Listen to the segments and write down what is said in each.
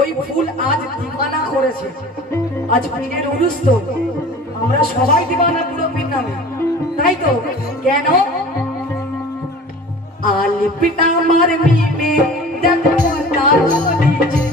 ওই ফুল আজ দিবানা করেছে। আজ পীরের উরুস তো, আমরা সবাই দিবানা পুরো পীর নামে, তাই তো? কেন? আলিপিটা আমার মিমে দেখো না চলিছে,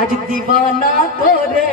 आज दीवाना करे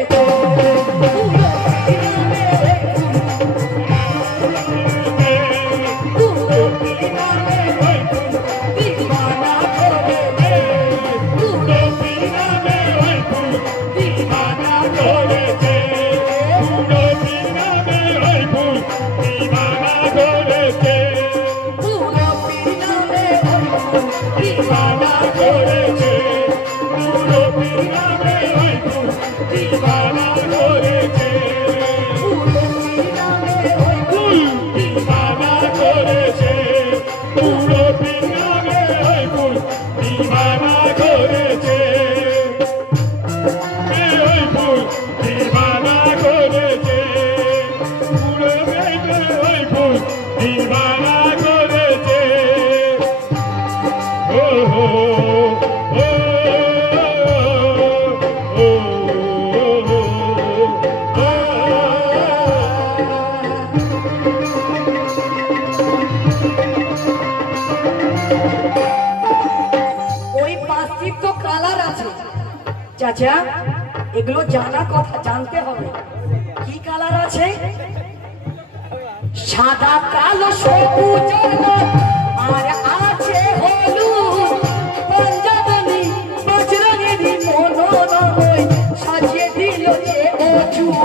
চাচা, এগুলো জানা কথা, জানতে হবে। কি কালার আছে? সাদা, কালো, সবুজ আর আছে হলুদ, পঞ্জাবনি বজরঙ্গি মনোরমে সাজিয়ে দিল যে অচুর।